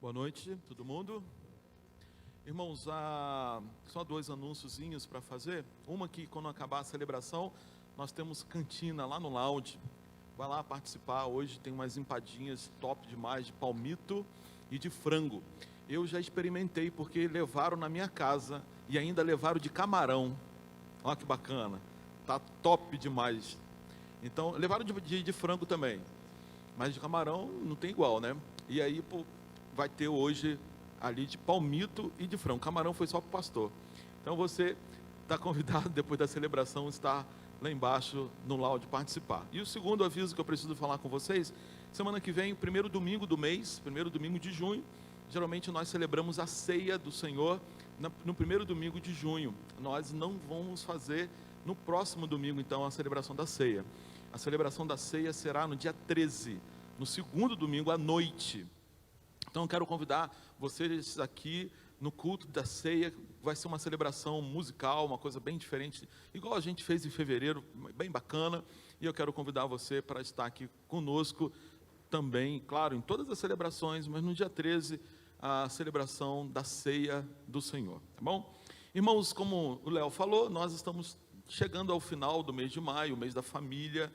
Boa noite, todo mundo. Irmãos, só dois anúnciozinhos para fazer. Uma que quando acabar a celebração, nós temos cantina lá no lounge. Vai lá participar. Hoje tem umas empadinhas top demais de palmito e de frango. Eu já experimentei porque levaram na minha casa e ainda levaram de camarão. Olha que bacana. Tá top demais. Então, levaram de frango também. Mas de camarão não tem igual, né? E aí, vai ter hoje ali de palmito e de frango. Camarão foi só para o pastor. Então você está convidado depois da celebração estar lá embaixo no lounge participar. E o segundo aviso que eu preciso falar com vocês, semana que vem, o primeiro domingo do mês, primeiro domingo de junho, geralmente nós celebramos a ceia do Senhor no primeiro domingo de junho. Nós não vamos fazer no próximo domingo, então, a celebração da ceia. A celebração da ceia será no dia 13, no segundo domingo à noite. Então eu quero convidar vocês aqui no culto da ceia. Vai ser uma celebração musical, uma coisa bem diferente, igual a gente fez em fevereiro, bem bacana. E eu quero convidar você para estar aqui conosco também, claro, em todas as celebrações, mas no dia 13, a celebração da ceia do Senhor, tá bom? Irmãos, como o Léo falou, nós estamos chegando ao final do mês de maio, o mês da família.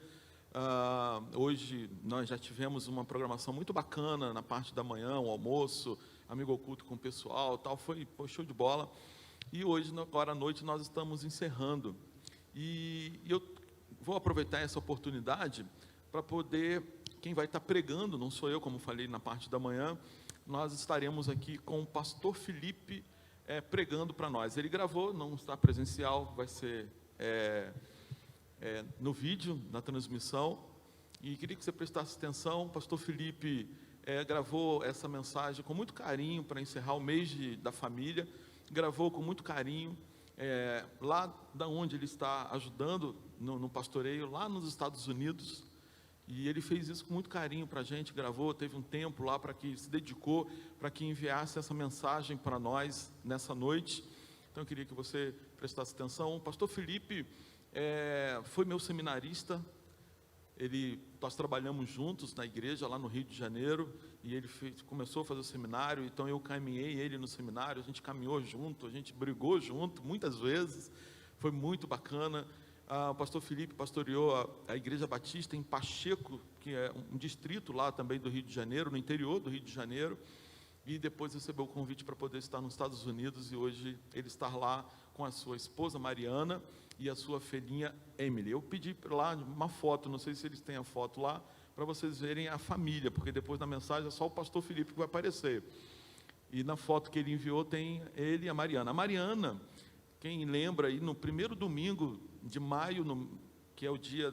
Hoje nós já tivemos uma programação muito bacana na parte da manhã, o almoço, amigo oculto com o pessoal, tal, foi show de bola. E hoje, agora à noite, nós estamos encerrando. E eu vou aproveitar essa oportunidade para poder, quem vai estar pregando, não sou eu, como falei na parte da manhã, nós estaremos aqui com o pastor Felipe pregando para nós. Ele gravou, não está presencial, vai ser no vídeo, na transmissão, e queria que você prestasse atenção. O pastor Felipe gravou essa mensagem com muito carinho para encerrar o mês da família, gravou com muito carinho, lá da onde ele está ajudando no pastoreio, lá nos Estados Unidos, e ele fez isso com muito carinho para a gente, gravou, teve um tempo lá para que se dedicou, para que enviasse essa mensagem para nós nessa noite. Então eu queria que você prestasse atenção. O pastor Felipe foi meu seminarista. Nós trabalhamos juntos na igreja lá no Rio de Janeiro, e ele começou a fazer o seminário, então eu caminhei ele no seminário, a gente caminhou junto, a gente brigou junto muitas vezes, foi muito bacana. O pastor Felipe pastoreou a Igreja Batista em Pacheco, que é um distrito lá também do Rio de Janeiro, no interior do Rio de Janeiro, e depois recebeu o convite para poder estar nos Estados Unidos, e hoje ele está lá com a sua esposa Mariana e a sua filhinha Emily. Eu pedi lá uma foto, não sei se eles têm a foto lá, para vocês verem a família, porque depois da mensagem é só o pastor Felipe que vai aparecer. E na foto que ele enviou tem ele e a Mariana. A Mariana, quem lembra aí, no primeiro domingo de maio, que é o dia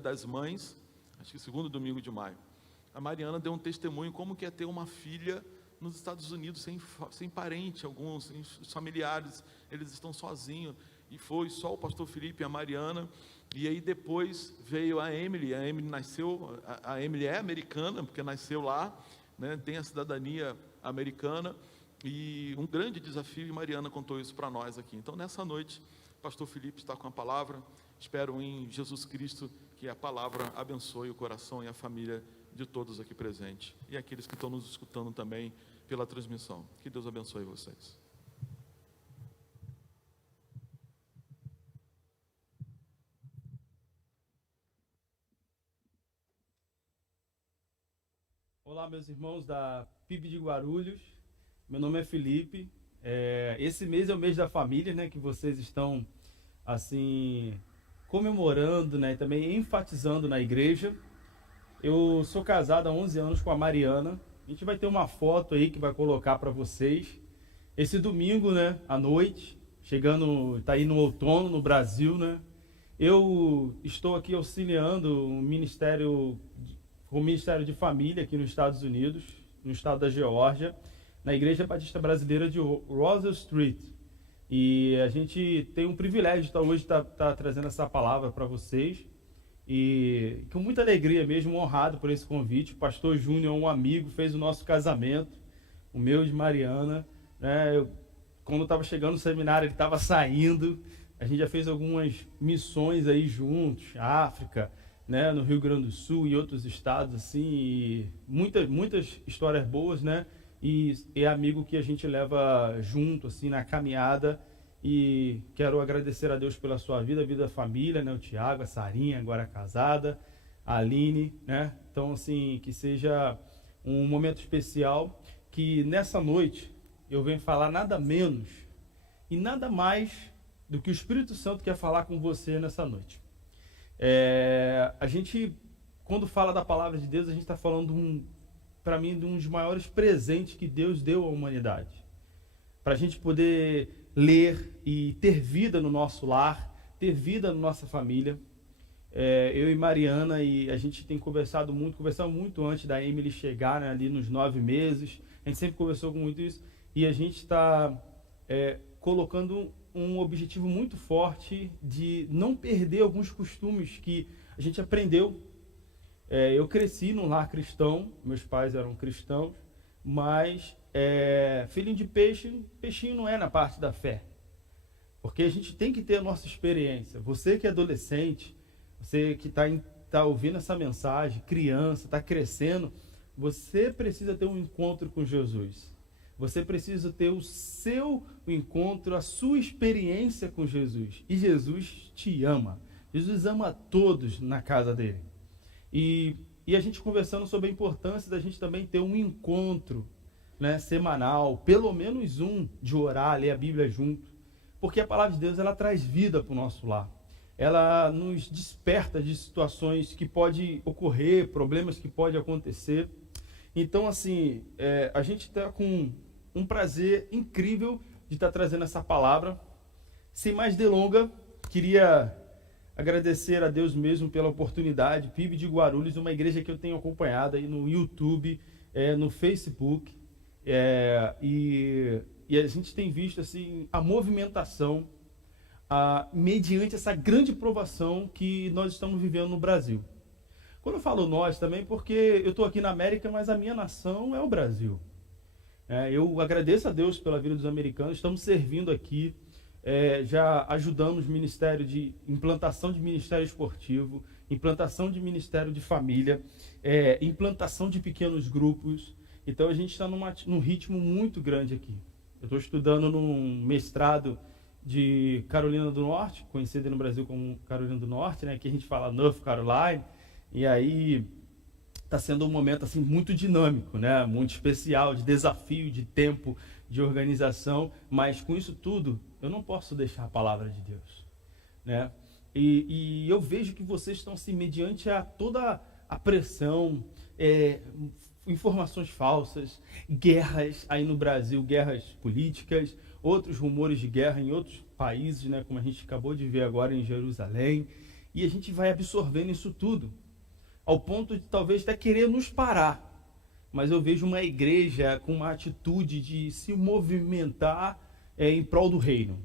das mães, acho que segundo domingo de maio, a Mariana deu um testemunho como que é ter uma filha nos Estados Unidos, sem parente, alguns sem familiares, eles estão sozinhos, e foi só o pastor Felipe e a Mariana. E aí depois veio a Emily nasceu, a Emily é americana, porque nasceu lá, né, tem a cidadania americana, e um grande desafio, e Mariana contou isso para nós aqui. Então nessa noite, o pastor Felipe está com a palavra. Espero em Jesus Cristo que a palavra abençoe o coração e a família de todos aqui presentes, e aqueles que estão nos escutando também pela transmissão. Que Deus abençoe vocês. Olá, meus irmãos da PIB de Guarulhos. Meu nome é Felipe. Esse mês é o mês da família, né, que vocês estão assim comemorando, né, e também enfatizando na igreja. Eu sou casado há 11 anos com a Mariana. A gente vai ter uma foto aí que vai colocar para vocês. Esse domingo, né, à noite, tá aí no outono no Brasil, né? Eu estou aqui auxiliando o Ministério de Família aqui nos Estados Unidos, no estado da Geórgia, na Igreja Batista Brasileira de Russell Street. E a gente tem um privilégio de hoje estar trazendo essa palavra para vocês. E com muita alegria mesmo, honrado por esse convite. O pastor Júnior, um amigo, fez o nosso casamento, o meu e de Mariana, né? Quando eu estava chegando no seminário, ele estava saindo. A gente já fez algumas missões aí juntos, África, né, no Rio Grande do Sul e outros estados, assim, e muitas histórias boas, né? e é amigo que a gente leva junto, assim, na caminhada. E quero agradecer a Deus pela sua vida, a vida da família, né? O Tiago, a Sarinha, agora casada, a Aline, né? Então, assim, que seja um momento especial, que nessa noite eu venho falar nada menos e nada mais do que o Espírito Santo quer falar com você nessa noite. A gente, quando fala da palavra de Deus, a gente está falando, para mim, de um dos maiores presentes que Deus deu à humanidade. Para a gente poder ler e ter vida no nosso lar, ter vida na nossa família. Eu e Mariana, e a gente tem conversamos muito antes da Emily chegar, né, ali nos 9 meses. A gente sempre conversou com muito isso. E a gente está colocando um objetivo muito forte de não perder alguns costumes que a gente aprendeu. Eu cresci num lar cristão, meus pais eram cristãos, mas filhinho de peixinho não é na parte da fé. Porque a gente tem que ter a nossa experiência. Você que é adolescente, você que está ouvindo essa mensagem, criança, está crescendo, você precisa ter um encontro com Jesus. Você precisa ter o seu encontro, a sua experiência com Jesus. E Jesus te ama. Jesus ama a todos na casa dele. E a gente conversando sobre a importância da gente também ter um encontro, né, semanal, pelo menos um, de orar, ler a Bíblia junto. Porque a palavra de Deus, ela traz vida para o nosso lar. Ela nos desperta de situações que podem ocorrer, problemas que podem acontecer. Então, assim, a gente está com um prazer incrível de estar trazendo essa palavra. Sem mais delonga, queria agradecer a Deus mesmo pela oportunidade. PIB de Guarulhos, uma igreja que eu tenho acompanhado aí no YouTube, no Facebook, e a gente tem visto assim a movimentação mediante essa grande provação que nós estamos vivendo no Brasil. Quando eu falo nós também, porque eu estou aqui na América, mas a minha nação é o Brasil. Eu agradeço a Deus pela vida dos americanos, estamos servindo aqui, já ajudamos ministério de implantação de ministério esportivo, implantação de ministério de família, implantação de pequenos grupos. Então a gente está num ritmo muito grande aqui. Eu estou estudando num mestrado de Carolina do Norte, conhecido no Brasil como Carolina do Norte, né? Aqui a gente fala North Carolina, e aí está sendo um momento assim muito dinâmico, né? Muito especial, de desafio, de tempo, de organização, mas com isso tudo eu não posso deixar a palavra de Deus, né? E eu vejo que vocês estão assim, mediante a toda a pressão, informações falsas, guerras aí no Brasil, guerras políticas, outros rumores de guerra em outros países, né, como a gente acabou de ver agora em Jerusalém, e a gente vai absorvendo isso tudo, ao ponto de talvez até querer nos parar. Mas eu vejo uma igreja com uma atitude de se movimentar em prol do reino.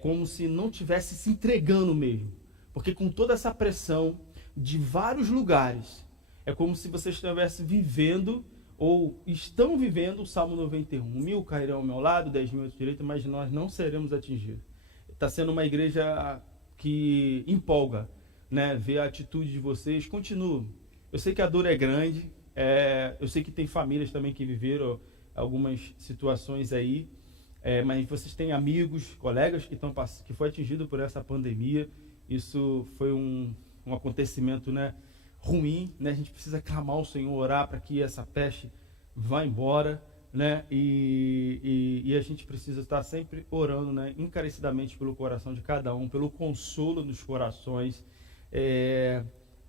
Como se não estivesse se entregando mesmo. Porque com toda essa pressão de vários lugares, é como se você estivesse vivendo, ou estão vivendo, o Salmo 91. 1.000 cairão ao meu lado, 10.000 à direita, mas nós não seremos atingidos. Está sendo uma igreja que empolga, né? Ver a atitude de vocês. Continuo. Eu sei que a dor é grande, eu sei que tem famílias também que viveram algumas situações aí, mas vocês têm amigos, colegas que foi atingido por essa pandemia. Isso foi um acontecimento, né, ruim, né? A gente precisa clamar ao Senhor, orar para que essa peste vá embora, né? E a gente precisa estar sempre orando, né, encarecidamente pelo coração de cada um, pelo consolo dos corações,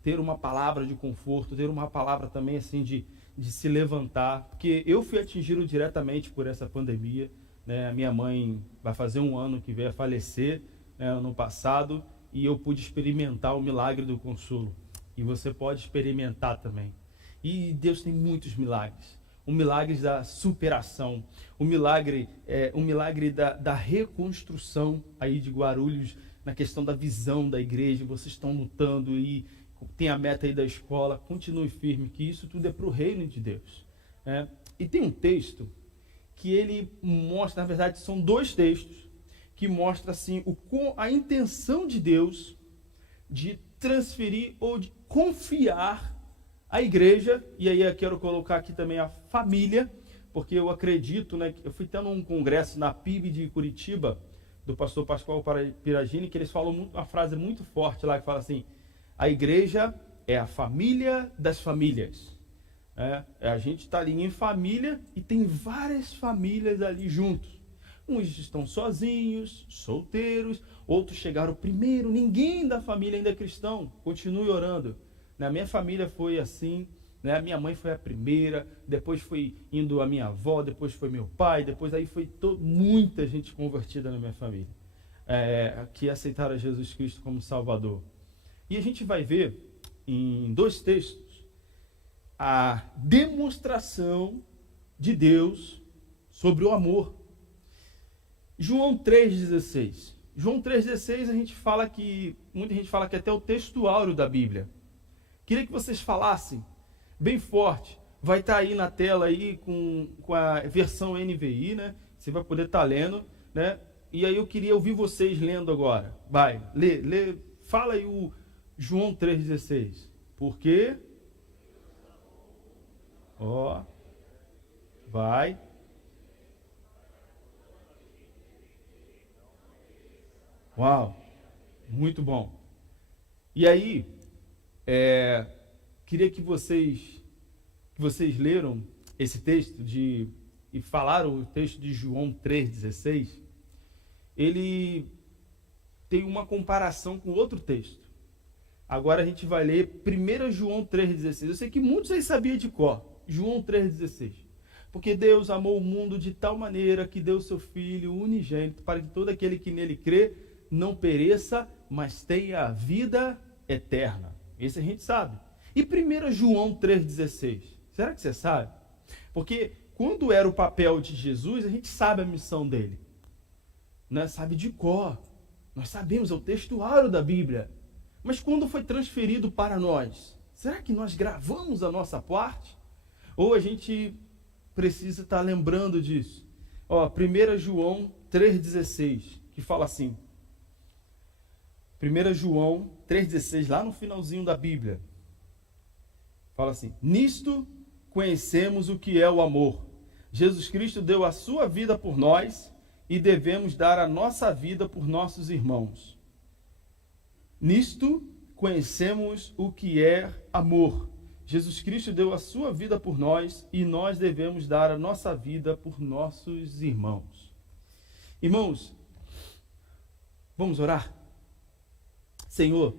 ter uma palavra de conforto, ter uma palavra também assim de se levantar, porque eu fui atingido diretamente por essa pandemia, né? A minha mãe vai fazer 1 ano que veio a falecer, né, ano passado, e eu pude experimentar o milagre do consolo. E você pode experimentar também. E Deus tem muitos milagres. O milagre da superação, o milagre da reconstrução aí de Guarulhos, na questão da visão da igreja. Vocês estão lutando e tem a meta aí da escola. Continue firme, que isso tudo é para o reino de Deus. E tem um texto que ele mostra, na verdade são 2 textos, que mostram assim, a intenção de Deus de transferir ou de confiar a igreja, e aí eu quero colocar aqui também a família, porque eu acredito, né, que eu fui tendo um congresso na PIB de Curitiba, do pastor Pascoal Piragini, que eles falam uma frase muito forte lá, que fala assim: a igreja é a família das famílias. A gente está ali em família e tem várias famílias ali juntos. Uns estão sozinhos, solteiros, outros chegaram primeiro, ninguém da família ainda é cristão, continue orando. Na minha família foi assim, né? Minha mãe foi a primeira, depois foi indo a minha avó, depois foi meu pai, depois aí foi muita gente convertida na minha família, que aceitaram Jesus Cristo como Salvador. E a gente vai ver em 2 textos a demonstração de Deus sobre o amor. João 3,16. João 3,16 a gente fala que, muita gente fala que é até o texto áureo da Bíblia. Queria que vocês falassem bem forte. Vai estar aí na tela aí com a versão NVI, né? Você vai poder estar lendo, né? E aí eu queria ouvir vocês lendo agora. Vai, lê, fala aí o João 3,16. Por quê? Vai. Uau, muito bom. E aí, queria que vocês leram esse texto e falaram o texto de João 3,16. Ele tem uma comparação com outro texto. Agora a gente vai ler 1 João 3,16. Eu sei que muitos aí sabiam de cor. João 3,16. Porque Deus amou o mundo de tal maneira que deu seu Filho unigênito para que todo aquele que nele crê não pereça, mas tenha a vida eterna. Esse a gente sabe. E 1 João 3,16? Será que você sabe? Porque quando era o papel de Jesus, a gente sabe a missão dele. Né? Sabe de cor. Nós sabemos, é o texto áureo da Bíblia. Mas quando foi transferido para nós, será que nós gravamos a nossa parte? Ou a gente precisa estar lembrando disso? 1 João 3,16, que fala assim. 1 João 3,16, lá no finalzinho da Bíblia. Fala assim: nisto conhecemos o que é o amor. Jesus Cristo deu a sua vida por nós e devemos dar a nossa vida por nossos irmãos. Nisto conhecemos o que é amor. Jesus Cristo deu a sua vida por nós e nós devemos dar a nossa vida por nossos irmãos. Irmãos, vamos orar? Senhor,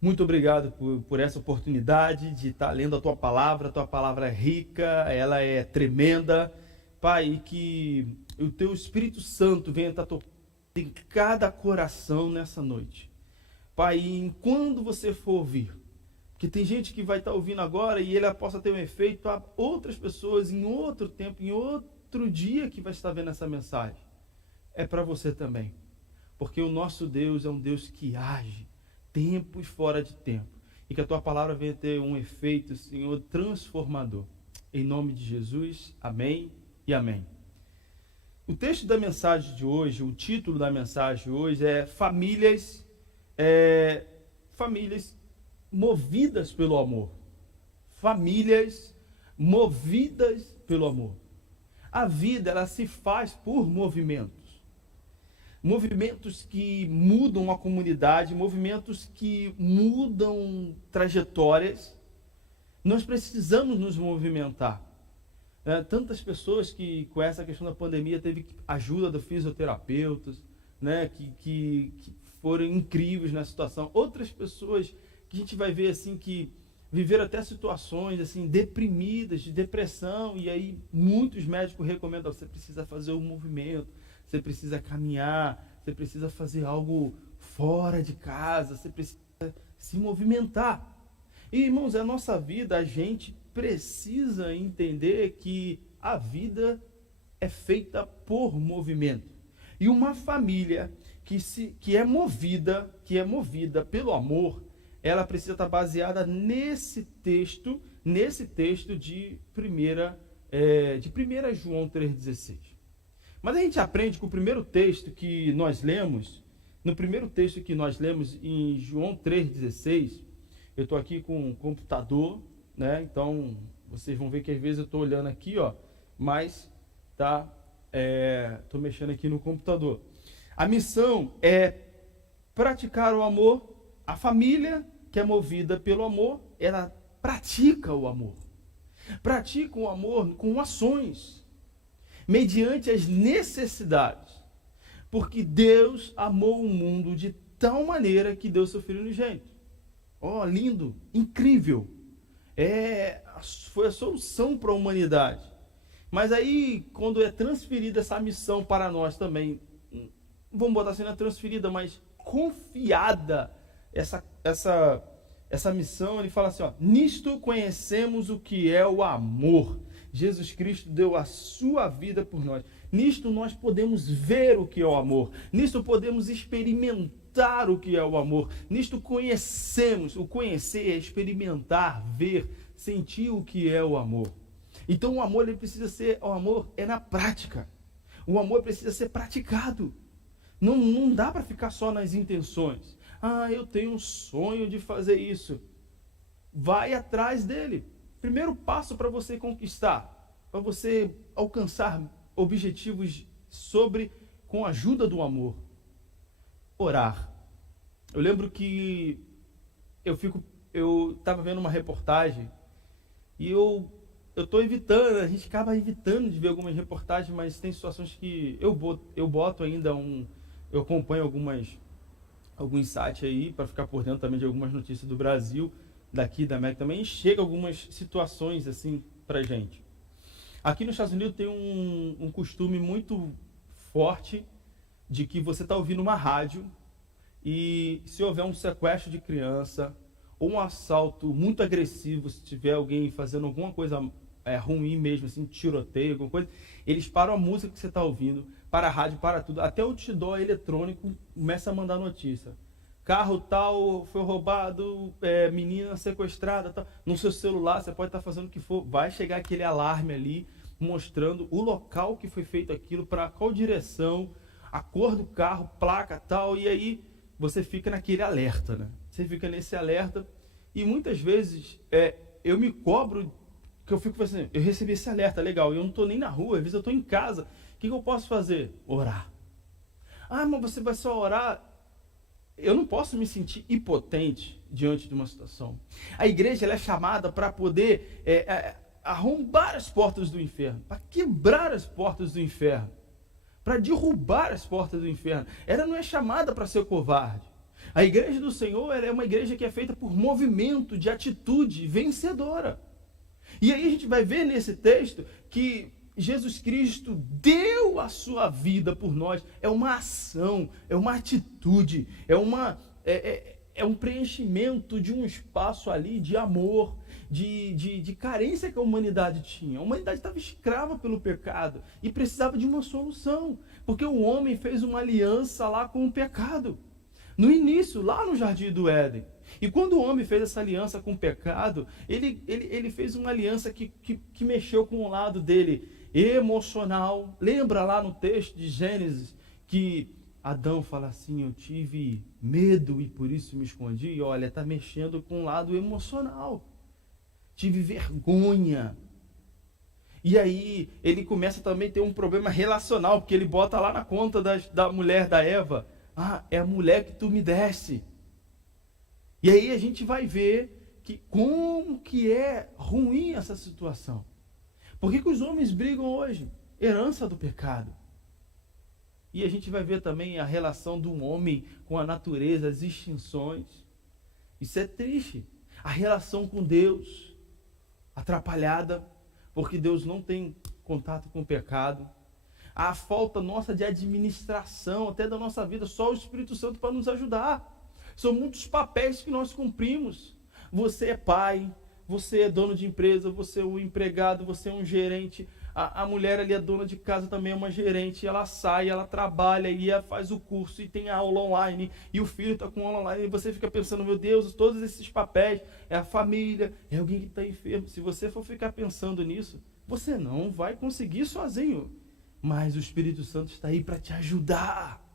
muito obrigado por essa oportunidade de estar lendo a Tua palavra é rica, ela é tremenda, Pai, e que o Teu Espírito Santo venha estar tocando em cada coração nessa noite. Pai, e quando você for ouvir, porque tem gente que vai estar ouvindo agora e ele possa ter um efeito a outras pessoas em outro tempo, em outro dia que vai estar vendo essa mensagem. É para você também. Porque o nosso Deus é um Deus que age tempo e fora de tempo. E que a Tua palavra venha ter um efeito, Senhor, transformador. Em nome de Jesus, amém e amém. O texto da mensagem de hoje, o título da mensagem de hoje é Famílias movidas pelo amor. Famílias movidas pelo amor. A vida, ela se faz por movimentos. Movimentos que mudam a comunidade, movimentos que mudam trajetórias. Nós precisamos nos movimentar. Tantas pessoas que, com essa questão da pandemia, teve ajuda dos fisioterapeutas, né, que foram incríveis na situação. Outras pessoas que a gente vai ver assim que viveram até situações assim deprimidas, de depressão, e aí muitos médicos recomendam: você precisa fazer um movimento, você precisa caminhar, você precisa fazer algo fora de casa, você precisa se movimentar. E, irmãos, a nossa vida, a gente precisa entender que a vida é feita por movimento. E uma família que é movida pelo amor, ela precisa estar baseada nesse texto de 1 João 3,16. Mas a gente aprende com o primeiro texto que nós lemos, em João 3,16, eu estou aqui com um computador, né? Então vocês vão ver que às vezes eu estou olhando aqui, mas tô mexendo aqui no computador. A missão é praticar o amor. A família que é movida pelo amor, ela pratica o amor. Pratica o amor com ações, mediante as necessidades. Porque Deus amou o mundo de tal maneira que deu seu Filho unigênito. Oh, lindo, incrível. Foi a solução para a humanidade. Mas aí, quando é transferida essa missão para nós também, vamos botar assim, não é transferida, mas confiada essa missão, ele fala assim, ó, nisto conhecemos o que é o amor. Jesus Cristo deu a sua vida por nós. Nisto nós podemos ver o que é o amor. Nisto podemos experimentar o que é o amor. Nisto conhecemos. O conhecer é experimentar, ver, sentir o que é o amor. Então o amor, o amor é na prática. O amor precisa ser praticado. Não dá para ficar só nas intenções. Eu tenho um sonho de fazer isso. Vai atrás dele. Primeiro passo para você conquistar, para você alcançar objetivos com a ajuda do amor. Orar. Eu lembro que eu estava vendo uma reportagem e eu estou evitando, a gente acaba evitando de ver algumas reportagens, mas tem situações que eu boto ainda eu acompanho alguns sites aí para ficar por dentro também de algumas notícias do Brasil, daqui da América também, e chega algumas situações assim pra gente. Aqui nos Estados Unidos tem um costume muito forte de que você está ouvindo uma rádio e se houver um sequestro de criança ou um assalto muito agressivo, se tiver alguém fazendo alguma coisa ruim mesmo, assim, tiroteio, alguma coisa, eles param a música que você está ouvindo, para a rádio, para tudo, até o outdoor eletrônico começa a mandar notícia. Carro tal foi roubado, menina sequestrada, tal. No seu celular, você pode estar fazendo o que for, vai chegar aquele alarme ali, mostrando o local que foi feito aquilo, para qual direção, a cor do carro, placa tal, e aí você fica naquele alerta, né? Você fica nesse alerta, e muitas vezes eu me cobro, que eu fico pensando, eu recebi esse alerta, legal, eu não estou nem na rua, às vezes eu estou em casa, o que eu posso fazer? Orar. Mas você vai só orar? Eu não posso me sentir impotente diante de uma situação. A igreja ela é chamada para poder arrombar as portas do inferno, para quebrar as portas do inferno, para derrubar as portas do inferno. Ela não é chamada para ser covarde. A igreja do Senhor ela é uma igreja que é feita por movimento de atitude vencedora. E aí a gente vai ver nesse texto que Jesus Cristo deu a sua vida por nós. É uma ação, é uma atitude, é um preenchimento de um espaço ali de amor, de carência que a humanidade tinha. A humanidade estava escrava pelo pecado e precisava de uma solução, porque o homem fez uma aliança lá com o pecado. No início, lá no Jardim do Éden. E quando o homem fez essa aliança com o pecado, ele fez uma aliança que mexeu com o lado dele emocional. Lembra lá no texto de Gênesis que Adão fala assim, eu tive medo e por isso me escondi. E olha, está mexendo com o lado emocional. Tive vergonha. E aí ele começa também a ter um problema relacional, porque ele bota lá na conta da mulher da Eva, é a mulher que tu me deste. E aí a gente vai ver que como que é ruim essa situação. Por que os homens brigam hoje? Herança do pecado. E a gente vai ver também a relação do homem com a natureza, as extinções. Isso é triste. A relação com Deus, atrapalhada, porque Deus não tem contato com o pecado. A falta nossa de administração, até da nossa vida, só o Espírito Santo para nos ajudar. São muitos papéis que nós cumprimos. Você é pai, você é dono de empresa, você é um empregado, você é um gerente. A mulher ali, a dona de casa, também é uma gerente. Ela sai, ela trabalha e ela faz o curso e tem aula online. E o filho está com aula online. E você fica pensando, meu Deus, todos esses papéis, é a família, é alguém que está enfermo. Se você for ficar pensando nisso, você não vai conseguir sozinho. Mas o Espírito Santo está aí para te ajudar.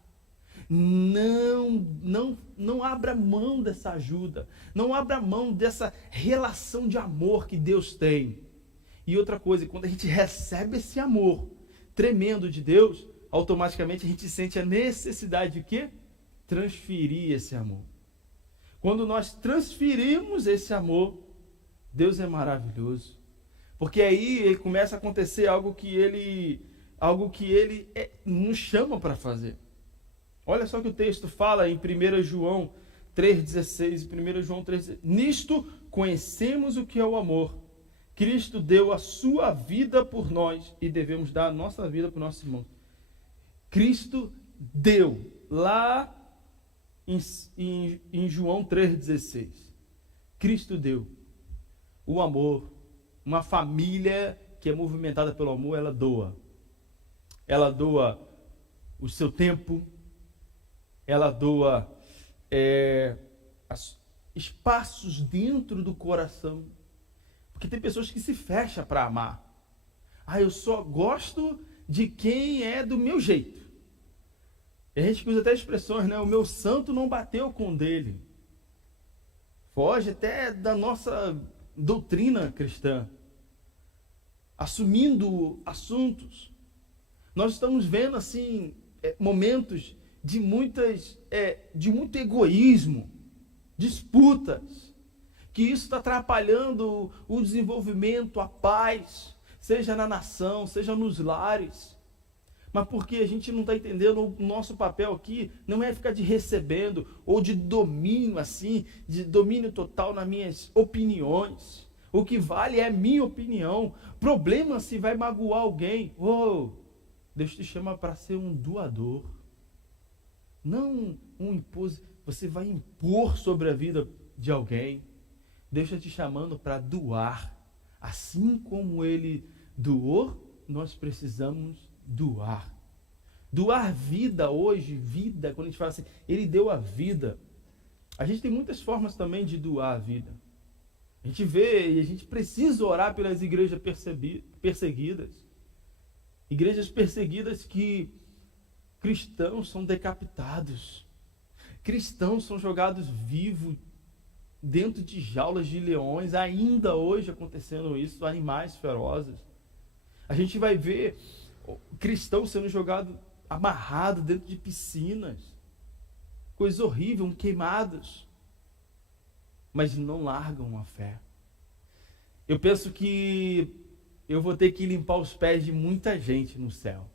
Não abra mão dessa ajuda. Não abra mão dessa relação de amor que Deus tem. E outra coisa, quando a gente recebe esse amor tremendo de Deus, automaticamente a gente sente a necessidade de quê? Transferir esse amor. Quando nós transferimos esse amor, Deus é maravilhoso. Porque aí começa a acontecer algo que ele nos chama para fazer. Olha só que o texto fala em 1 João 3,16 e 1 João 3,16. Nisto conhecemos o que é o amor. Cristo deu a sua vida por nós e devemos dar a nossa vida para os nossos irmãos. Cristo deu lá em João 3,16. Cristo deu o amor. Uma família que é movimentada pelo amor, ela doa. Ela doa o seu tempo, ela doa espaços dentro do coração. Porque tem pessoas que se fecham para amar. Eu só gosto de quem é do meu jeito. E a gente usa até expressões, né? O meu santo não bateu com o dele. Foge até da nossa doutrina cristã. Assumindo assuntos. Nós estamos vendo, assim, momentos de muito egoísmo, disputas, que isso está atrapalhando o desenvolvimento, a paz, seja na nação, seja nos lares. Mas porque a gente não está entendendo, o nosso papel aqui não é ficar de recebendo ou de domínio assim, de domínio total nas minhas opiniões. O que vale é a minha opinião. Problema se vai magoar alguém. Deus te chama para ser um doador. Não um imposto. Você vai impor sobre a vida de alguém. Deus está te chamando para doar. Assim como Ele doou, nós precisamos doar. Doar vida hoje, vida, quando a gente fala assim, Ele deu a vida. A gente tem muitas formas também de doar a vida. A gente vê e a gente precisa orar pelas igrejas perseguidas. Igrejas perseguidas que cristãos são decapitados. Cristãos são jogados vivos dentro de jaulas de leões, ainda hoje acontecendo isso, animais ferozes. A gente vai ver cristãos sendo jogados, amarrados dentro de piscinas. Coisa horrível, queimados. Mas não largam a fé. Eu penso que eu vou ter que limpar os pés de muita gente no céu.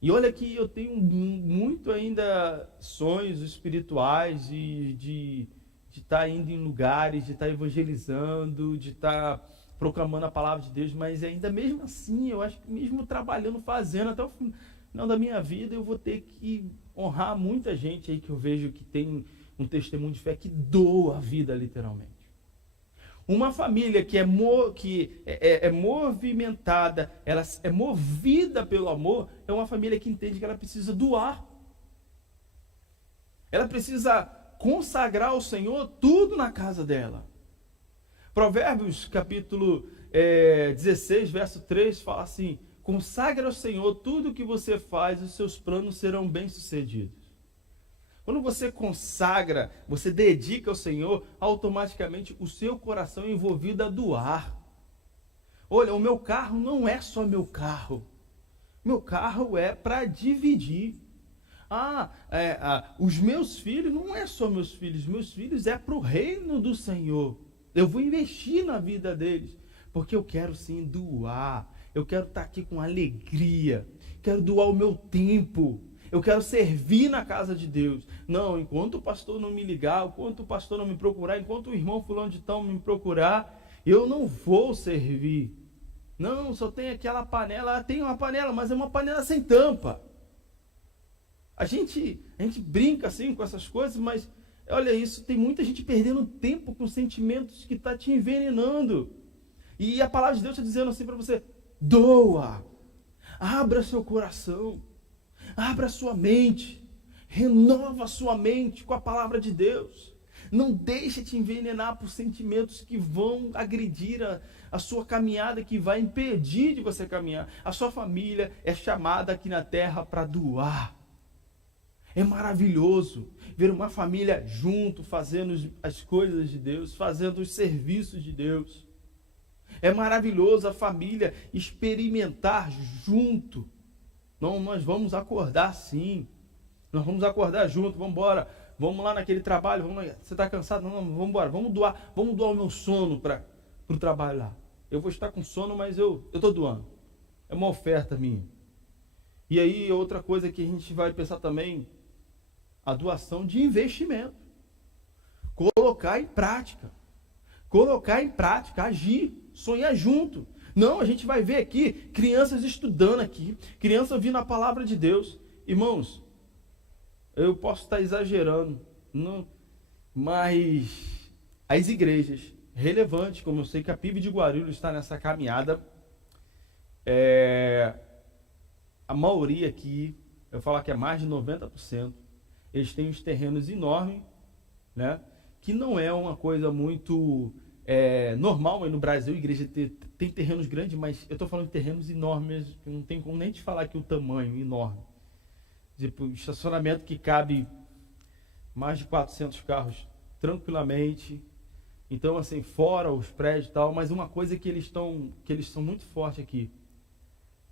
E olha que eu tenho muito ainda sonhos espirituais de estar indo em lugares, de estar evangelizando, de estar proclamando a palavra de Deus, mas ainda mesmo assim, eu acho que mesmo trabalhando, fazendo, até o final da minha vida, eu vou ter que honrar muita gente aí que eu vejo que tem um testemunho de fé que doa a vida literalmente. Uma família que é movimentada, ela é movida pelo amor, é uma família que entende que ela precisa doar. Ela precisa consagrar ao Senhor tudo na casa dela. Provérbios capítulo 16, verso 3, fala assim: consagra ao Senhor tudo o que você faz, os seus planos serão bem-sucedidos. Quando você consagra, você dedica ao Senhor, automaticamente o seu coração é envolvido a doar. Olha, o meu carro não é só meu carro. Meu carro é para dividir. Os meus filhos não é só meus filhos é para o reino do Senhor. Eu vou investir na vida deles, porque eu quero sim doar. Eu quero estar aqui com alegria. Quero doar o meu tempo. Eu quero servir na casa de Deus. Não, enquanto o pastor não me ligar, enquanto o pastor não me procurar, enquanto o irmão fulano de tal me procurar, eu não vou servir. Não, só tem aquela panela. Tem uma panela, mas é uma panela sem tampa. A gente brinca assim com essas coisas, mas olha isso, tem muita gente perdendo tempo com sentimentos que está te envenenando. E a palavra de Deus está dizendo assim para você: doa, abra seu coração. Abra sua mente, renova sua mente com a palavra de Deus. Não deixe te envenenar por sentimentos que vão agredir a sua caminhada, que vai impedir de você caminhar. A sua família é chamada aqui na terra para doar. É maravilhoso ver uma família junto, fazendo as coisas de Deus, fazendo os serviços de Deus. É maravilhoso a família experimentar junto. Não, nós vamos acordar sim. Nós vamos acordar junto, vamos embora. Vamos lá naquele trabalho, você está cansado? Não, vamos embora. Vamos doar o meu sono para o trabalho lá. Eu vou estar com sono, mas eu estou doando. É uma oferta minha. E aí, outra coisa que a gente vai pensar também, a doação de investimento. Colocar em prática, agir, sonhar junto. Não, a gente vai ver aqui crianças estudando aqui, crianças ouvindo a palavra de Deus. Irmãos, eu posso estar exagerando, não, mas as igrejas relevantes, como eu sei que a PIB de Guarulhos está nessa caminhada, a maioria aqui, eu falo que é mais de 90%, eles têm uns terrenos enormes, né? Que não é uma coisa muito normal, mas no Brasil a igreja tem terrenos grandes, mas eu estou falando de terrenos enormes, que não tem como nem te falar aqui o tamanho enorme. Tipo, estacionamento que cabe mais de 400 carros tranquilamente. Então, assim, fora os prédios e tal, mas uma coisa que eles são muito fortes aqui,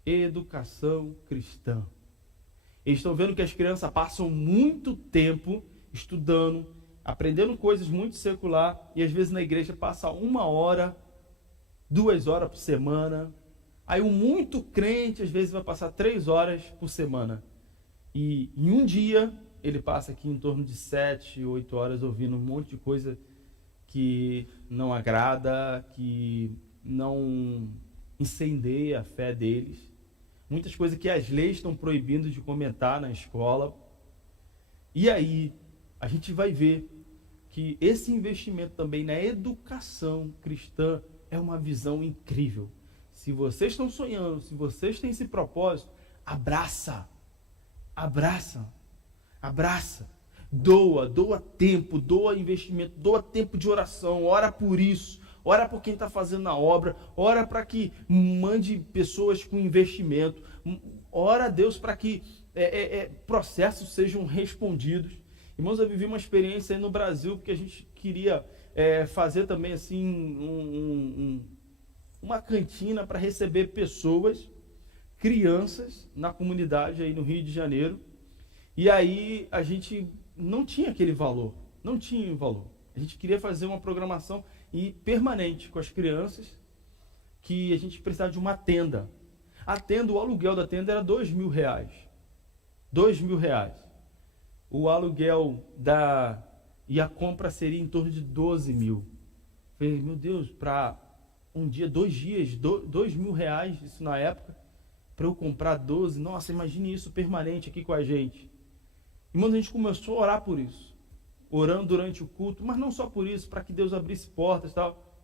educação cristã. Eles estão vendo que as crianças passam muito tempo estudando, aprendendo coisas muito secular, e às vezes na igreja passa 1 hora, 2 horas por semana. Aí o muito crente às vezes vai passar 3 horas por semana. E em um dia ele passa aqui em torno de 7, 8 horas ouvindo um monte de coisa que não agrada, que não incendeia a fé deles. Muitas coisas que as leis estão proibindo de comentar na escola. E aí a gente vai ver que esse investimento também na educação cristã é uma visão incrível. Se vocês estão sonhando, se vocês têm esse propósito, abraça. Doa tempo, doa investimento, doa tempo de oração, ora por isso, ora por quem está fazendo a obra, ora para que mande pessoas com investimento, ora a Deus para que processos sejam respondidos. Irmãos, eu vivi uma experiência aí no Brasil, porque a gente queria fazer também assim uma cantina para receber pessoas, crianças, na comunidade aí no Rio de Janeiro. E aí a gente não tinha aquele valor, não tinha valor. A gente queria fazer uma programação permanente com as crianças, que a gente precisava de uma tenda. A tenda, o aluguel da tenda era R$2.000. R$2.000. O aluguel e a compra seria em torno de 12 mil. Falei, meu Deus, para um dia, 2 dias, R$2.000, isso na época, para eu comprar 12, nossa, imagine isso permanente aqui com a gente. Irmãos, a gente começou a orar por isso, orando durante o culto, mas não só por isso, para que Deus abrisse portas e tal.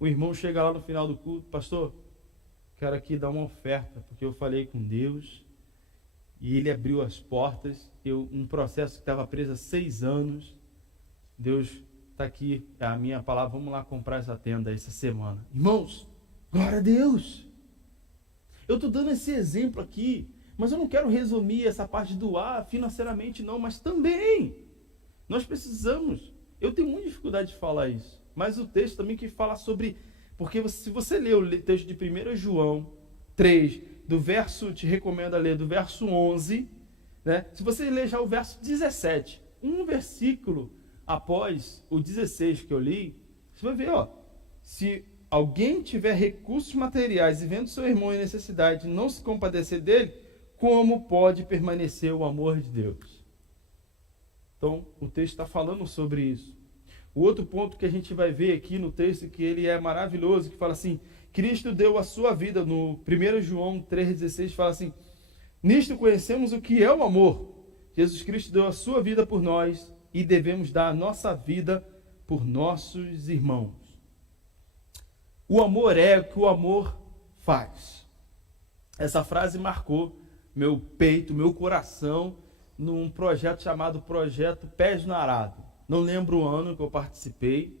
O irmão chega lá no final do culto, pastor, quero aqui dar uma oferta, porque eu falei com Deus, e ele abriu as portas, um processo que estava preso há 6 anos, Deus está aqui, a minha palavra, vamos lá comprar essa tenda essa semana. Irmãos, glória a Deus! Eu estou dando esse exemplo aqui, mas eu não quero resumir essa parte de doar financeiramente não, mas também, nós precisamos, eu tenho muita dificuldade de falar isso, mas o texto também que fala sobre, porque se você ler o texto de 1 João 3, te recomendo a ler do verso 11, né? Se você ler já o verso 17, um versículo após o 16 que eu li, você vai ver, se alguém tiver recursos materiais e vendo seu irmão em necessidade não se compadecer dele, como pode permanecer o amor de Deus? Então, o texto está falando sobre isso. O outro ponto que a gente vai ver aqui no texto, que ele é maravilhoso, que fala assim, Cristo deu a sua vida, no 1 João 3,16, fala assim, nisto conhecemos o que é o amor. Jesus Cristo deu a sua vida por nós e devemos dar a nossa vida por nossos irmãos. O amor é o que o amor faz. Essa frase marcou meu peito, meu coração, num projeto chamado Projeto Pés no Arado. Não lembro o ano que eu participei,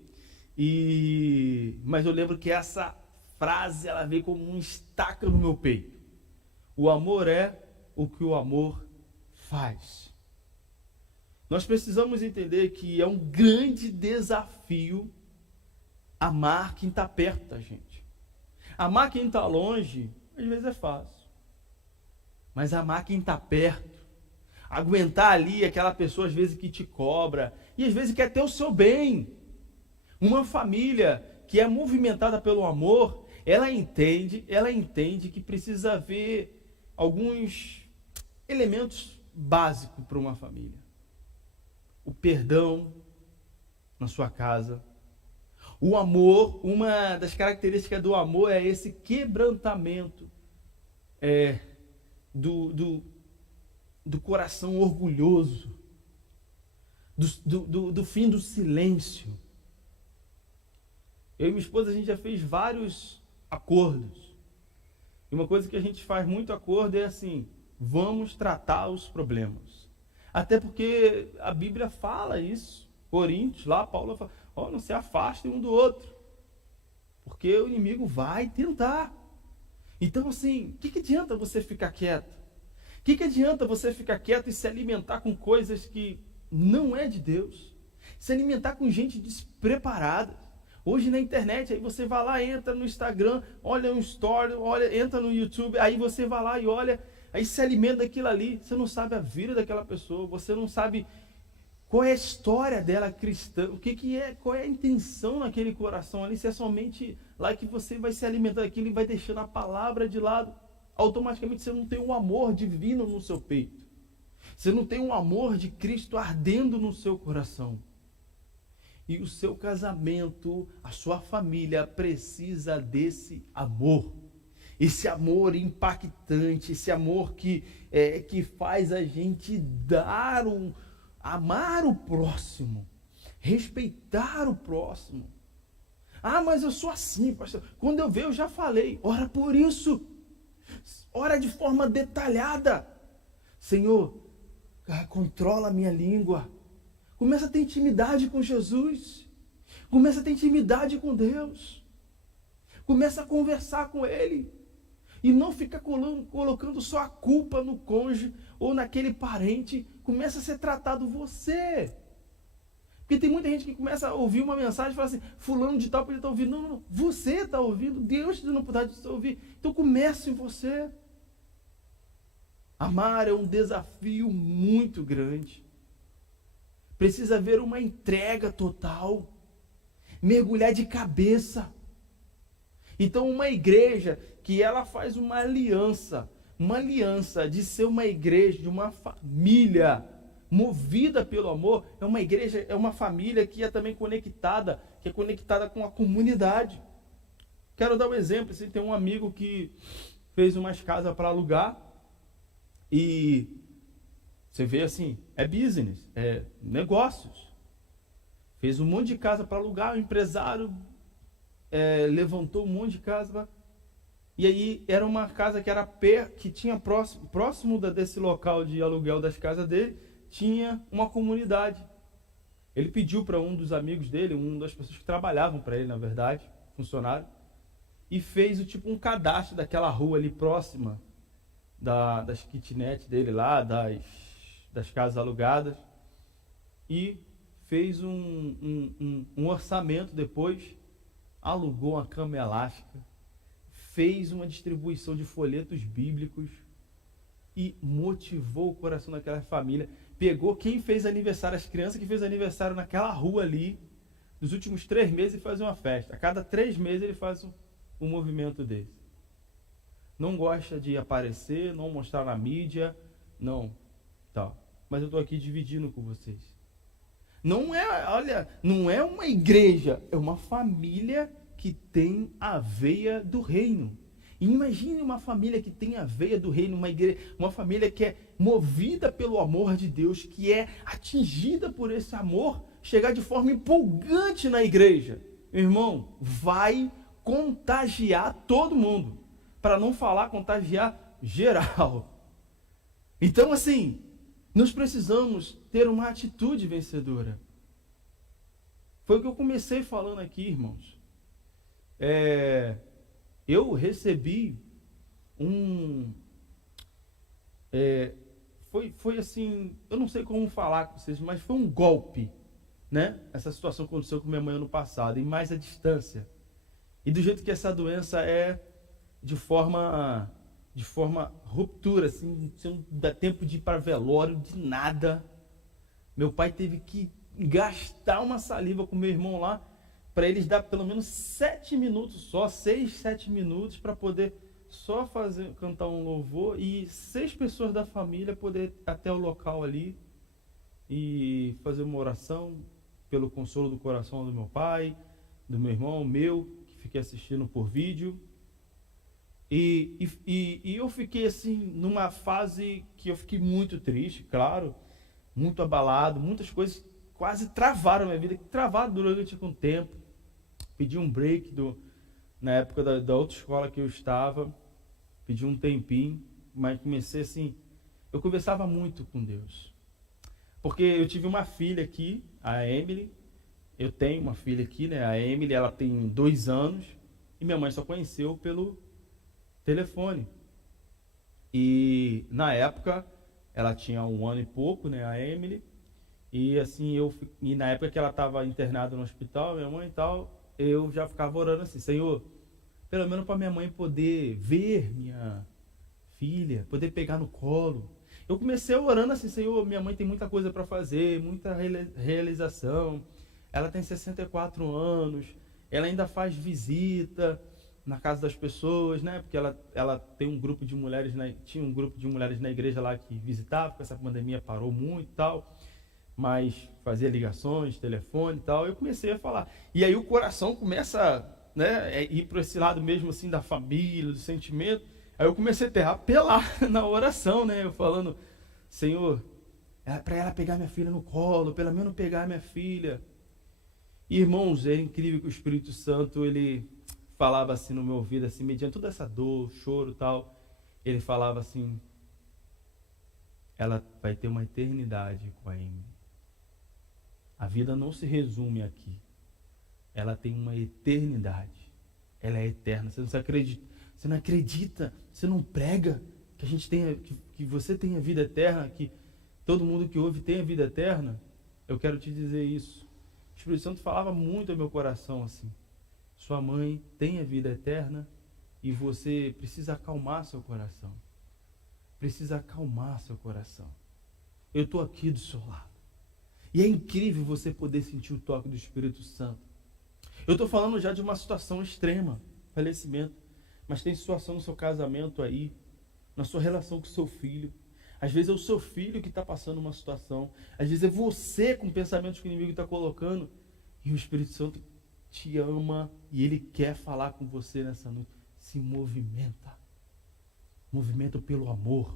mas eu lembro que essa frase ela veio como um estaca no meu peito. O amor é o que o amor faz. Nós precisamos entender que é um grande desafio amar quem está perto da gente. Amar quem está longe, às vezes é fácil. Mas amar quem está perto, aguentar ali aquela pessoa às vezes que te cobra, e às vezes quer ter o seu bem. Uma família que é movimentada pelo amor, ela entende que precisa haver alguns elementos básicos para uma família. O perdão na sua casa. O amor, uma das características do amor é esse quebrantamento do coração orgulhoso, do fim do silêncio. Eu e minha esposa, a gente já fez vários acordos. E uma coisa que a gente faz muito acordo é assim: vamos tratar os problemas. Até porque a Bíblia fala isso. Coríntios, lá, Paulo fala: não se afastem um do outro, porque o inimigo vai tentar. Então, assim, o que adianta você ficar quieto? O que adianta você ficar quieto e se alimentar com coisas que não é de Deus? Se alimentar com gente despreparada. Hoje na internet, aí você vai lá, entra no Instagram, olha um story, entra no YouTube, aí você vai lá e olha, aí se alimenta daquilo ali. Você não sabe a vida daquela pessoa, você não sabe qual é a história dela cristã, qual é a intenção naquele coração ali, se é somente lá que você vai se alimentar daquilo e vai deixando a palavra de lado. Automaticamente você não tem um amor divino no seu peito. Você não tem um amor de Cristo ardendo no seu coração. E o seu casamento, a sua família precisa desse amor. Esse amor impactante, esse amor que faz a gente amar o próximo, respeitar o próximo. Ah, mas eu sou assim, pastor. Quando eu ver, eu já falei. Ora por isso. Ora de forma detalhada. Senhor, controla a minha língua. Começa a ter intimidade com Jesus. Começa a ter intimidade com Deus. Começa a conversar com Ele. E não fica colocando só a culpa no cônjuge ou naquele parente. Começa a ser tratado você. Porque tem muita gente que começa a ouvir uma mensagem e fala assim: fulano de tal podia estar ouvindo. Não. Você está ouvindo. Deus não pode te ouvir. Então comece em você. Amar é um desafio muito grande. Precisa haver uma entrega total. Mergulhar de cabeça. Então uma igreja que ela faz uma aliança de ser uma igreja, de uma família movida pelo amor, é uma igreja, é uma família que é também conectada, com a comunidade. Quero dar um exemplo, assim, tem um amigo que fez umas casas para alugar e você vê assim, é business, é negócios. Fez um monte de casa para alugar, o empresário levantou um monte de casa. E aí era uma casa que tinha próximo desse local de aluguel das casas dele, tinha uma comunidade. Ele pediu para um dos amigos dele, uma das pessoas que trabalhavam para ele, na verdade, funcionário, e fez um cadastro daquela rua ali próxima das kitnets dele lá, das casas alugadas, e fez um orçamento depois, alugou uma cama elástica, fez uma distribuição de folhetos bíblicos e motivou o coração daquela família. Pegou quem fez aniversário, as crianças que fez aniversário naquela rua ali, nos últimos 3 meses, e faz uma festa. A cada 3 meses ele faz um movimento desse. Não gosta de aparecer, não mostrar na mídia, não. Tá. Mas eu estou aqui dividindo com vocês. Não é uma igreja, é uma família que tem a veia do reino. E imagine uma família que tem a veia do reino, uma família que é movida pelo amor de Deus, que é atingida por esse amor, chegar de forma empolgante na igreja. Meu irmão, vai contagiar todo mundo, para não falar contagiar geral. Então, assim, nós precisamos ter uma atitude vencedora. Foi o que eu comecei falando aqui, irmãos. Eu recebi foi assim, eu não sei como falar com vocês, mas foi um golpe, né? Essa situação aconteceu com minha mãe ano passado, e mais à distância. E do jeito que essa doença é de forma ruptura, assim, sem não dar tempo de ir para velório, de nada. Meu pai teve que gastar uma saliva com meu irmão lá, para eles dar pelo menos 7 minutos só, 6, 7 minutos, para poder só cantar um louvor e 6 pessoas da família poder ir até o local ali e fazer uma oração pelo consolo do coração do meu pai, do meu irmão, meu, que fiquei assistindo por vídeo. E eu fiquei assim, numa fase que eu fiquei muito triste, claro, muito abalado, muitas coisas quase travaram a minha vida, travaram durante um tempo. Pedi um break na época da outra escola que eu estava, pedi um tempinho, mas comecei assim, eu conversava muito com Deus. Porque eu tive uma filha aqui, a Emily, eu tenho uma filha aqui, né? A Emily, ela tem 2 anos, e minha mãe só conheceu pelo telefone. E na época, ela tinha 1 ano e pouco, né? A Emily, e assim, e na época que ela estava internada no hospital, minha mãe e tal, eu já ficava orando assim, Senhor, pelo menos para minha mãe poder ver minha filha, poder pegar no colo. Eu comecei orando assim, Senhor, minha mãe tem muita coisa para fazer, muita realização, ela tem 64 anos, ela ainda faz visita na casa das pessoas, né? Porque ela tem um grupo de mulheres, tinha um grupo de mulheres na igreja lá que visitava, porque essa pandemia parou muito e tal, mas fazia ligações, telefone e tal. Eu comecei a falar. E aí o coração começa, né, ir para esse lado mesmo assim da família, do sentimento. Aí eu comecei a apelar na oração, né? Eu falando, Senhor, para ela pegar minha filha no colo, pelo menos pegar minha filha. E, irmãos, é incrível que o Espírito Santo, ele falava assim no meu ouvido, assim, mediante toda essa dor, choro e tal, ele falava assim, ela vai ter uma eternidade com a Amy. A vida não se resume aqui. Ela tem uma eternidade. Ela é eterna. Você não acredita, você não prega que a gente tenha, que você tenha vida eterna, que todo mundo que ouve tenha vida eterna. Eu quero te dizer isso. O Espírito Santo falava muito ao meu coração assim. Sua mãe tem a vida eterna e você precisa acalmar seu coração. Precisa acalmar seu coração. Eu estou aqui do seu lado. E é incrível você poder sentir o toque do Espírito Santo. Eu estou falando já de uma situação extrema, falecimento. Mas tem situação no seu casamento aí, na sua relação com o seu filho. Às vezes é o seu filho que está passando uma situação. Às vezes é você com pensamentos que o inimigo está colocando. E o Espírito Santo te ama e ele quer falar com você nessa noite. Se movimenta. Movimenta pelo amor.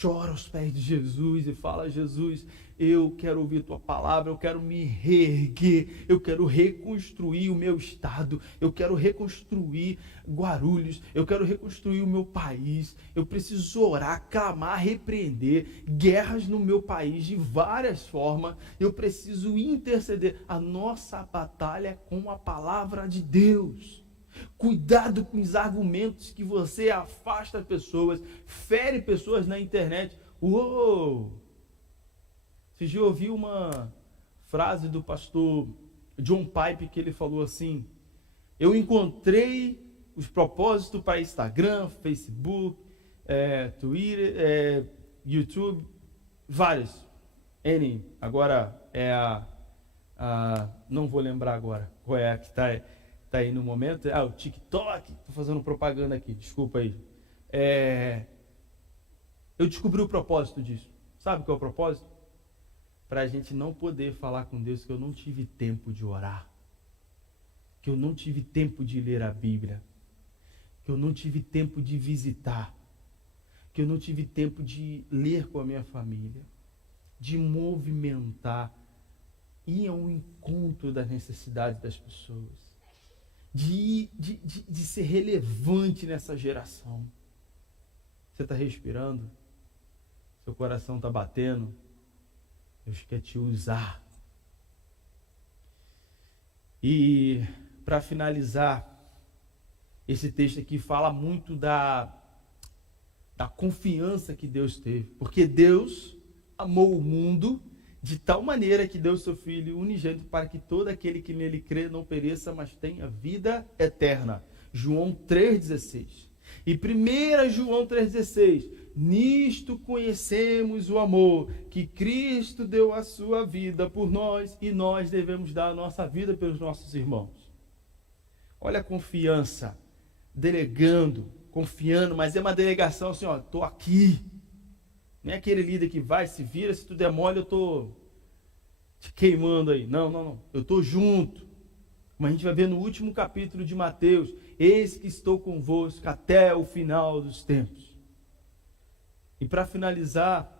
Chora aos pés de Jesus e fala, Jesus, eu quero ouvir tua palavra, eu quero me reerguer, eu quero reconstruir o meu estado, eu quero reconstruir Guarulhos, eu quero reconstruir o meu país, eu preciso orar, clamar, repreender guerras no meu país de várias formas, eu preciso interceder. A nossa batalha é com a palavra de Deus. Cuidado com os argumentos que você afasta as pessoas, fere pessoas na internet. Uou! Você já ouviu uma frase do pastor John Pipe que ele falou assim: eu encontrei os propósitos para Instagram, Facebook, Twitter, YouTube, vários. Agora é não vou lembrar agora qual é a que está aí no momento. O TikTok, estou fazendo propaganda aqui, desculpa aí. Eu descobri o propósito disso. Sabe qual é o propósito? Para a gente não poder falar com Deus que eu não tive tempo de orar, que eu não tive tempo de ler a Bíblia, que eu não tive tempo de visitar, que eu não tive tempo de ler com a minha família, de movimentar, ir ao encontro das necessidades das pessoas, de ser relevante nessa geração. Você está respirando? Seu coração está batendo? Deus quer te usar. E para finalizar, esse texto aqui fala muito da confiança que Deus teve. Porque Deus amou o mundo de tal maneira que deu seu Filho unigênito para que todo aquele que nele crê não pereça, mas tenha vida eterna. João 3,16. E 1 João 3,16. Nisto conhecemos o amor, que Cristo deu a sua vida por nós e nós devemos dar a nossa vida pelos nossos irmãos. Olha a confiança, delegando, confiando, mas é uma delegação assim, ó, estou aqui. Não é aquele líder que vai, se vira, se tu der mole, eu estou te queimando aí. Não, eu estou junto. Como a gente vai ver no último capítulo de Mateus, eis que estou convosco até o final dos tempos. E para finalizar,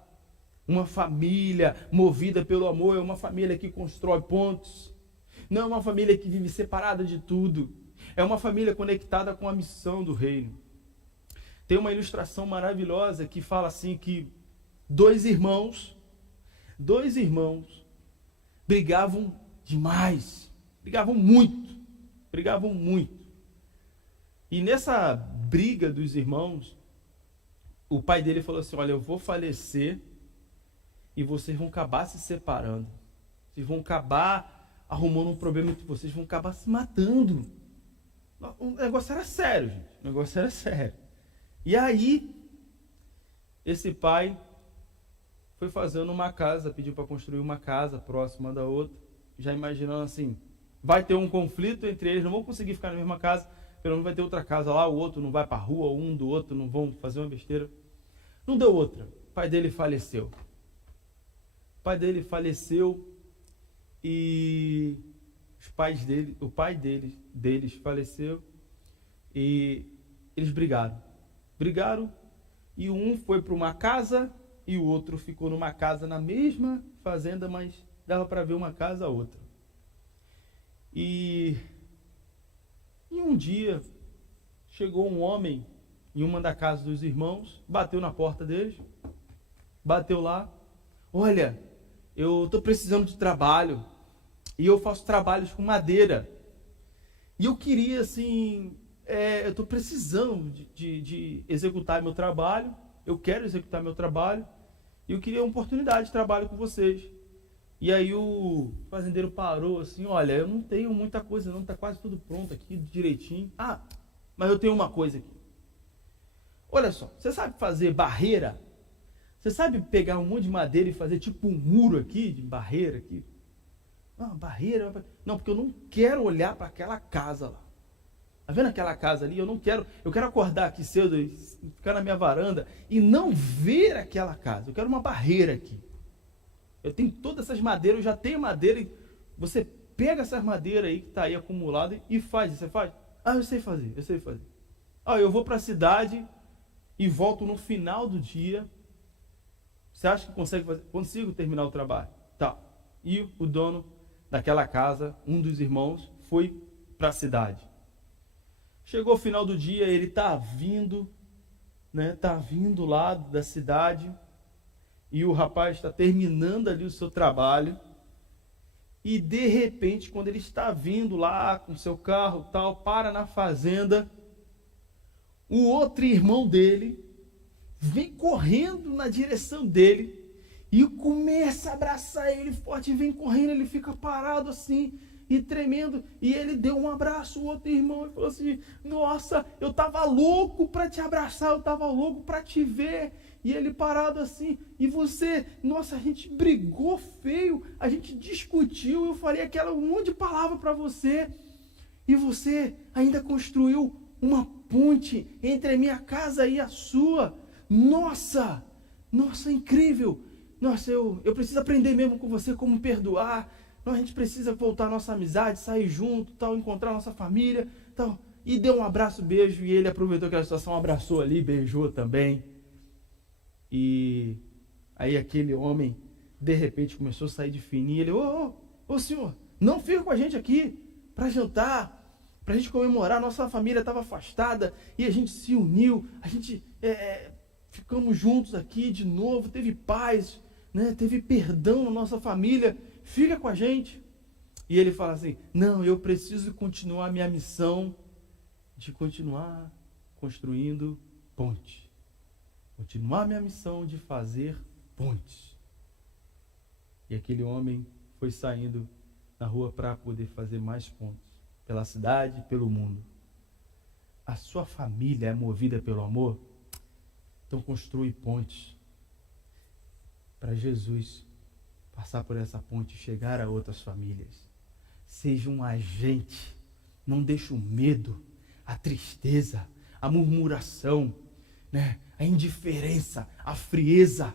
uma família movida pelo amor é uma família que constrói pontos. Não é uma família que vive separada de tudo. É uma família conectada com a missão do reino. Tem uma ilustração maravilhosa que fala assim que dois irmãos brigavam demais, brigavam muito. E nessa briga dos irmãos, o pai dele falou assim, olha, eu vou falecer e vocês vão acabar se separando. Vocês vão acabar arrumando um problema entre vocês, vão acabar se matando. O negócio era sério, gente. O negócio era sério. E aí, esse pai foi fazendo uma casa, pediu para construir uma casa próxima da outra, já imaginando assim, vai ter um conflito entre eles, não vão conseguir ficar na mesma casa, pelo menos vai ter outra casa lá, o outro não vai para a rua, um do outro não vão fazer uma besteira. Não deu outra. O pai dele faleceu. E o pai deles faleceu e eles brigaram. E um foi para uma casa e o outro ficou numa casa na mesma fazenda, mas dava para ver uma casa a outra. E um dia chegou um homem em uma das casas dos irmãos, bateu na porta deles, bateu lá, olha, eu estou precisando de trabalho, e eu faço trabalhos com madeira, e eu queria assim, eu estou precisando de executar meu trabalho, eu quero executar meu trabalho, e eu queria uma oportunidade de trabalho com vocês. E aí o fazendeiro parou assim, olha, eu não tenho muita coisa não, está quase tudo pronto aqui, direitinho. Ah, mas eu tenho uma coisa aqui. Olha só, você sabe fazer barreira? Você sabe pegar um monte de madeira e fazer tipo um muro aqui, de barreira aqui? Não, barreira? Não, porque eu não quero olhar para aquela casa lá. Tá vendo aquela casa ali? Eu quero acordar aqui cedo e ficar na minha varanda e não ver aquela casa. Eu quero uma barreira aqui. Eu tenho todas essas madeiras, eu já tenho madeira. E você pega essas madeiras aí que está aí acumulada e faz. Você faz? Ah, eu sei fazer. Ah, eu vou para a cidade e volto no final do dia. Você acha que consegue fazer? Consigo terminar o trabalho. Tá. E o dono daquela casa, um dos irmãos, foi para a cidade. Chegou o final do dia, ele está vindo, né? Está vindo lá da cidade. E o rapaz está terminando ali o seu trabalho. E de repente, quando ele está vindo lá com seu carro tal, para na fazenda, o outro irmão dele vem correndo na direção dele e começa a abraçar ele forte, vem correndo, ele fica parado assim e tremendo, e ele deu um abraço, o outro irmão, e falou assim, nossa, eu estava louco para te abraçar, eu estava louco para te ver, e ele parado assim, e você, nossa, a gente brigou feio, a gente discutiu, eu falei um monte de palavra para você, e você ainda construiu uma ponte entre a minha casa e a sua, nossa, incrível, nossa, eu preciso aprender mesmo com você como perdoar, a gente precisa voltar à nossa amizade, sair junto, tal, encontrar nossa família, tal. E deu um abraço, beijo, e ele aproveitou aquela situação, abraçou ali, beijou também. E aí aquele homem, de repente, começou a sair de fininho. Ele, ô senhor, não fica com a gente aqui para jantar, para a gente comemorar. Nossa família estava afastada e a gente se uniu, a gente ficamos juntos aqui de novo, teve paz, né? Teve perdão na nossa família. Fica com a gente. E ele fala assim, não, eu preciso continuar minha missão de continuar construindo ponte. Continuar minha missão de fazer pontes. E aquele homem foi saindo na rua para poder fazer mais pontes. Pela cidade, pelo mundo. a sua família é movida pelo amor, então construi pontes para Jesus passar por essa ponte e chegar a outras famílias. Seja um agente, não deixe o medo, a tristeza, a murmuração, né, a indiferença, a frieza.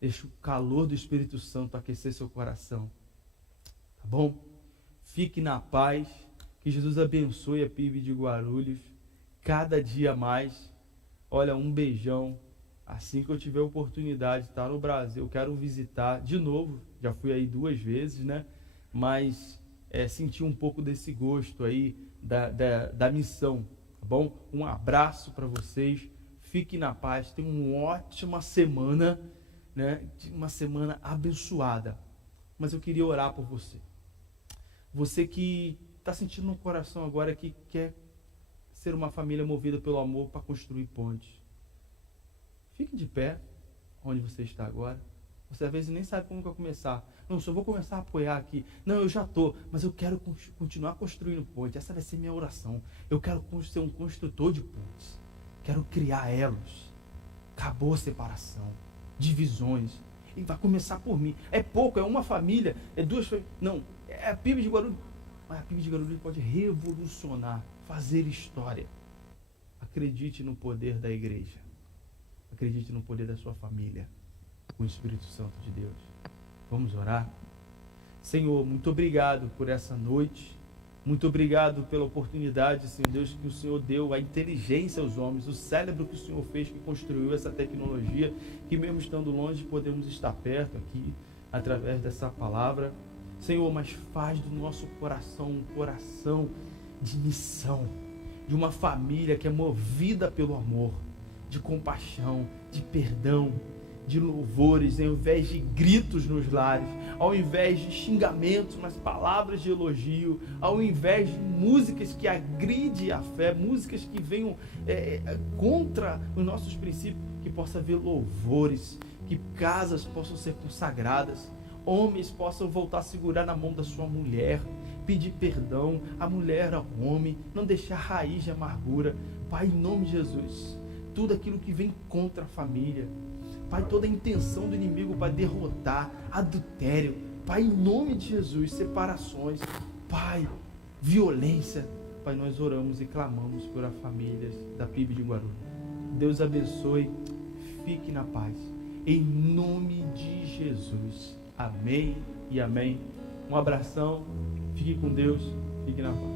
Deixe o calor do Espírito Santo aquecer seu coração. Tá bom? Fique na paz. Que Jesus abençoe a PIB de Guarulhos cada dia mais. Olha, um beijão. Assim que eu tiver oportunidade de estar no Brasil, eu quero visitar de novo. Já fui aí 2 vezes, né? Mas senti um pouco desse gosto aí da missão, tá bom? Um abraço para vocês. Fique na paz. Tenham uma ótima semana, né? Uma semana abençoada. Mas eu queria orar por você. Você que está sentindo no coração agora que quer ser uma família movida pelo amor para construir pontes. Fique de pé, onde você está agora. Você às vezes nem sabe como que vai começar. Não, só vou começar a apoiar aqui. Não, eu já estou, mas eu quero continuar construindo pontes. Essa vai ser minha oração. Eu quero ser um construtor de pontes. Quero criar elos. Acabou a separação, divisões. E vai começar por mim. É pouco, é uma família, é 2 famílias. Não, é a PIB de Guarulhos. Mas a PIB de Guarulhos pode revolucionar, fazer história. Acredite no poder da igreja. Acredite no poder da sua família, com o Espírito Santo de Deus. Vamos orar? Senhor, muito obrigado por essa noite. Muito obrigado pela oportunidade, Senhor Deus, que o Senhor deu a inteligência aos homens, o cérebro que o Senhor fez, que construiu essa tecnologia, que mesmo estando longe podemos estar perto aqui, através dessa palavra. Senhor, mas faz do nosso coração um coração de missão, de uma família que é movida pelo amor, de compaixão, de perdão, de louvores, ao invés de gritos nos lares, ao invés de xingamentos, mas palavras de elogio, ao invés de músicas que agridem a fé, músicas que venham contra os nossos princípios, que possa haver louvores, que casas possam ser consagradas, homens possam voltar a segurar na mão da sua mulher, pedir perdão, a mulher ao homem, não deixar raiz de amargura. Pai, em nome de Jesus, tudo aquilo que vem contra a família, Pai, toda a intenção do inimigo para derrotar, adultério, Pai, em nome de Jesus, separações, Pai, violência, Pai, nós oramos e clamamos por as famílias da PIB de Guarulhos. Deus abençoe, fique na paz, em nome de Jesus, amém e amém. Um abração, fique com Deus, fique na paz.